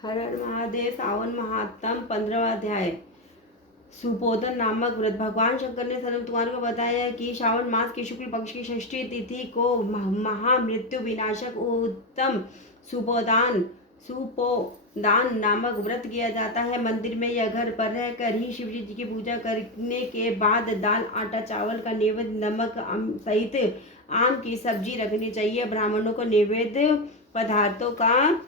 हर हर महादेव। सावन महात्म 15वां अध्याय। सुपोधन नामक व्रत। भगवान शंकर ने सनत कुमार को बताया कि श्रावण मास की शुक्ल पक्ष की षष्ठी तिथि को महामृत्यु विनाशक उत्तम सुपोदान नामक व्रत किया जाता है। मंदिर में या घर पर रहकर ही शिव जी की पूजा करने के बाद दाल आटा चावल का नैवेद्य नमक सहित आम की सब्जी रखनी चाहिए। ब्राह्मणों को नैवेद्य पदार्थों का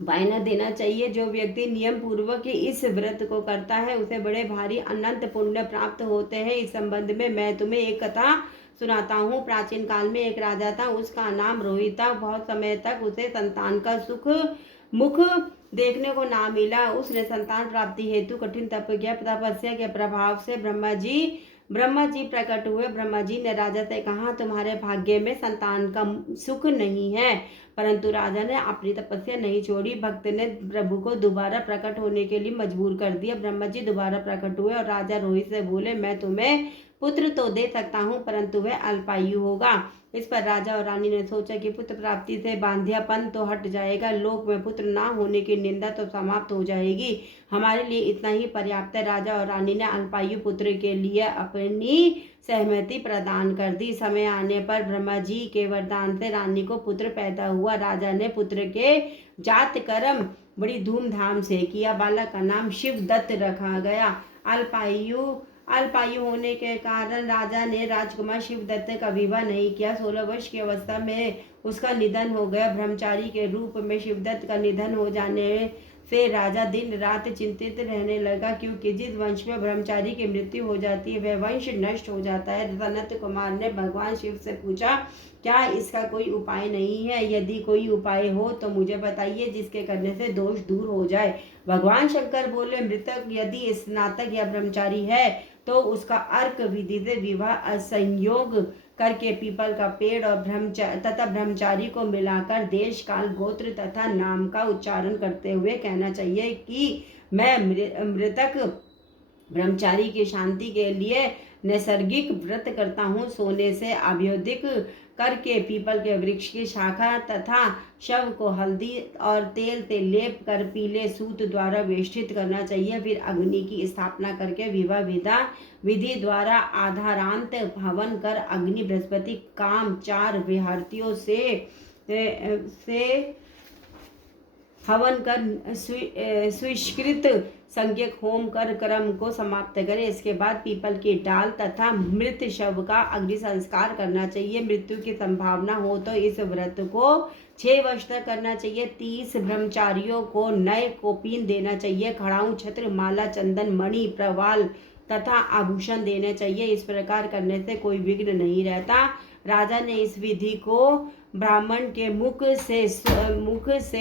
वायना देना चाहिए। जो व्यक्ति नियम पूर्वक इस व्रत को करता है उसे बड़े भारी अनंत पुण्य प्राप्त होते हैं। इस संबंध में मैं तुम्हें एक कथा सुनाता हूँ। प्राचीन काल में एक राजा था, उसका नाम रोहित था। बहुत समय तक उसे संतान का सुख मुख देखने को ना मिला। उसने संतान प्राप्ति हेतु कठिन तपस्या के प्रभाव से ब्रह्मा जी प्रकट हुए। ब्रह्मा जी ने राजा से कहा, तुम्हारे भाग्य में संतान का सुख नहीं है। परंतु राजा ने अपनी तपस्या नहीं छोड़ी। भक्त ने प्रभु को दोबारा प्रकट होने के लिए मजबूर कर दिया। ब्रह्मा जी दोबारा प्रकट हुए और राजा रोहित से बोले, मैं तुम्हें पुत्र तो दे सकता हूँ परंतु वह अल्पायु होगा। इस पर राजा और रानी ने सोचा कि पुत्र प्राप्ति से बांधियापन तो हट जाएगा, लोक में पुत्र ना होने की निंदा तो समाप्त हो जाएगी। हमारे लिए इतना ही पर्याप्त है। राजा और रानी ने अल्पायु पुत्र के लिए अपनी सहमति प्रदान कर दी। समय आने पर ब्रह्मा जी के वरदान से रानी को पुत्र पैदा हुआ। राजा ने पुत्र के जात कर्म बड़ी धूमधाम से किया। बालक का नाम शिवदत्त रखा गया। अल्पायु होने के कारण राजा ने राजकुमार शिवदत्त का विवाह नहीं किया। 16 वर्ष की अवस्था में उसका निधन हो गया। ब्रह्मचारी के रूप में शिवदत्त का निधन हो जाने से राजा दिन रात चिंतित रहने लगा, क्योंकि जिस वंश में ब्रह्मचारी की मृत्यु हो जाती है वह वंश नष्ट हो जाता है। सनत कुमार ने भगवान शिव से पूछा, क्या इसका कोई उपाय नहीं है? यदि कोई उपाय हो तो मुझे बताइए, जिसके करने से दोष दूर हो जाए। भगवान शंकर बोले, मृतक यदि स्नातक या ब्रह्मचारी है तो उसका अर्क विधि से विवाह संयोग करके पीपल का पेड़ और ब्रह्मचारी को मिलाकर देश काल गोत्र तथा नाम का उच्चारण करते हुए कहना चाहिए कि मैं मृतक ब्रह्मचारी की शांति के लिए नैसर्गिक व्रत करता हूँ। सोने से अभ्योदिक करके पीपल के वृक्ष की शाखा तथा शव को हल्दी और तेल से लेप कर पीले सूत द्वारा वेष्टित करना चाहिए। फिर अग्नि की स्थापना करके विवाह विधि द्वारा आधारांत हवन कर अग्नि बृहस्पति काम 4 विहर्तियों से हवन कर स्वीकृत संज्ञक होम कर क्रम को समाप्त करे। इसके बाद पीपल की डाल तथा मृत शव का अग्नि संस्कार करना चाहिए। मृत्यु की संभावना हो तो इस व्रत को 6 वर्ष तक करना चाहिए। 30 ब्रह्मचारियों को नए कोपीन देना चाहिए। खड़ाऊ छत्र माला चंदन मणि प्रवाल तथा आभूषण देने चाहिए। इस प्रकार करने से कोई विघ्न नहीं रहता। राजा ने इस विधि को ब्राह्मण के मुख से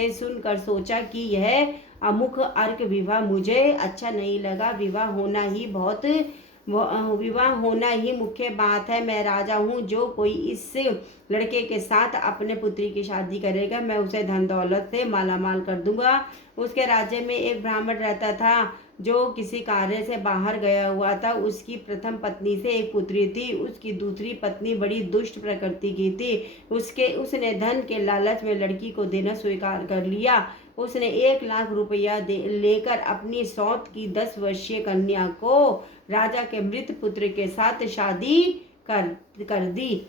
सुनकर सोचा कि यह अमुख अर्क विवाह मुझे अच्छा नहीं लगा। विवाह होना ही मुख्य बात है। मैं राजा हूँ, जो कोई इस लड़के के साथ अपने पुत्री की शादी करेगा मैं उसे धन दौलत से मालामाल कर दूंगा। उसके राज्य में एक ब्राह्मण रहता था जो किसी कार्य से बाहर गया हुआ था। उसकी प्रथम पत्नी से एक पुत्री थी। उसकी दूसरी पत्नी बड़ी दुष्ट प्रकृति की थी। उसने धन के लालच में लड़की को देना स्वीकार कर लिया। उसने 1 लाख रुपया लेकर अपनी सौत की 10 वर्षीय कन्या को राजा के मृत पुत्र के साथ शादी कर दी।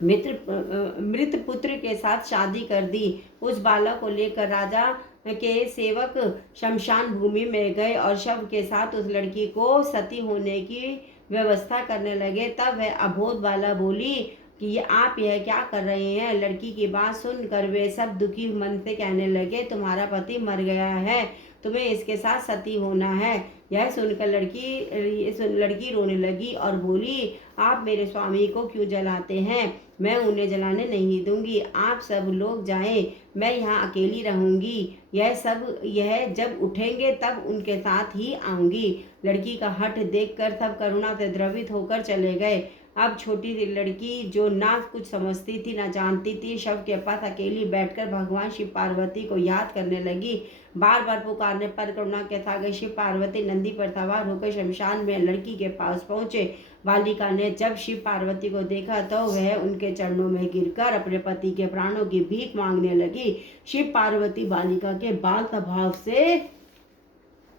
मृत पुत्र के साथ शादी कर दी। उस बालक को लेकर राजा के सेवक शमशान भूमि में गए और शव के साथ उस लड़की को सती होने की व्यवस्था करने लगे। तब वह अबोध बाला बोली कि आप यह क्या कर रहे हैं? लड़की की बात सुनकर वे सब दुखी मन से कहने लगे, तुम्हारा पति मर गया है, तुम्हें इसके साथ सती होना है। यह सुनकर लड़की रोने लगी और बोली, आप मेरे स्वामी को क्यों जलाते हैं? मैं उन्हें जलाने नहीं दूंगी। आप सब लोग जाएं, मैं यहाँ अकेली रहूंगी। यह जब उठेंगे तब उनके साथ ही आऊंगी। लड़की का हठ देखकर सब करुणा से द्रवित होकर चले गए। अब छोटी सी लड़की जो ना कुछ समझती थी ना जानती थी, शव के पास अकेली बैठकर भगवान शिव पार्वती को याद करने लगी। बार बार पुकारने पर करुणा के सागर शिव पार्वती नंदी पर सवार होकर शमशान में लड़की के पास पहुंचे। बालिका ने जब शिव पार्वती को देखा तो वह उनके चरणों में गिरकर अपने पति के प्राणों की भीख मांगने लगी। शिव पार्वती बालिका के बाल स्वभाव से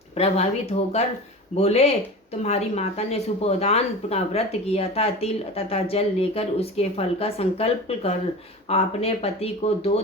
प्रभावित होकर बोले, तुम्हारी माता ने सुपोदान का व्रत किया था। तिल तथा जल लेकर उसके फल का संकल्प कर अपने पति को दो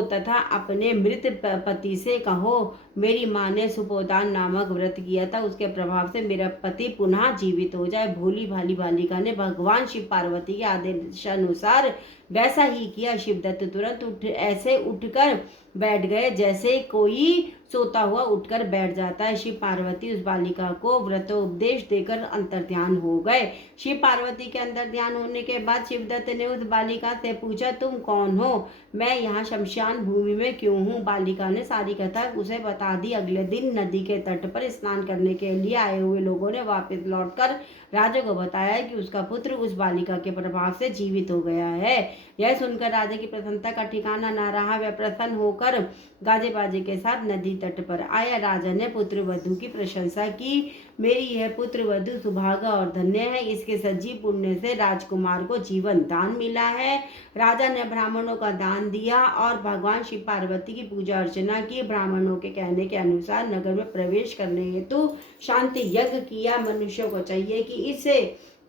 तथा अपने मृत पति से कहो, मेरी माँ ने सुपोदान नामक व्रत किया था, उसके प्रभाव से मेरा पति पुनः जीवित हो जाए। भोली भाली बालिका ने भगवान शिव पार्वती के आदेशानुसार वैसा ही किया। शिवदत्त तुरंत ऐसे उठकर बैठ गए जैसे कोई सोता हुआ उठकर बैठ जाता है। शिव पार्वती उस बालिका को व्रतोपदेश देकर अंतर्ध्यान हो गए। शिव पार्वती के अंतर्ध्यान होने के बाद शिवदत्त ने उस बालिका से पूछा, तुम कौन हो? मैं यहाँ शमशान भूमि में क्यों हूँ? बालिका ने सारी कथा उसे बता दी। अगले दिन नदी के तट पर स्नान करने के लिए आए हुए लोगों ने वापस लौटकर राजा को बताया कि उसका पुत्र उस बालिका के प्रभाव से जीवित हो गया है। यह सुनकर राजा की प्रसन्नता का ठिकाना न रहा। वह प्रसन्न होकर गाजे बाजे के साथ नदी तट पर आया। राजा ने पुत्र वधू की प्रशंसा की। मेरी यह पुत्र वधू सुभागा और धन्य है, इसके सजीव पुण्य से राजकुमार को जीवन दान मिला है। राजा ने ब्राह्मणों का दान दिया और भगवान शिव पार्वती की पूजा अर्चना की। ब्राह्मणों के कहने के अनुसार नगर में प्रवेश करने हेतु शांति यज्ञ किया। मनुष्यों को चाहिए कि इसे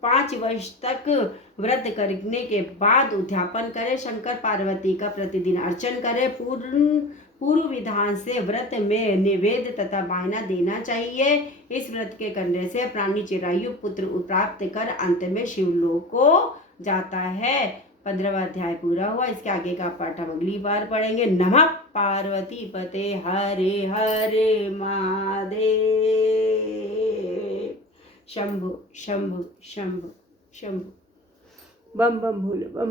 5 वर्ष तक व्रत करने के बाद उद्यापन करे। शंकर पार्वती का प्रतिदिन अर्चन करे। पूर्व विधान से व्रत में निवेद तथा बायना देना चाहिए। इस व्रत के करने से प्राणी चिरायु पुत्र प्राप्त कर अंत में शिवलोक को जाता है। 15वां अध्याय पूरा हुआ। इसके आगे का पाठ हम अगली बार पढ़ेंगे। नमः पार्वती पते हरे हरे महादेव। शंभु शंभु शंभु शंभु। बम बम भोले बम।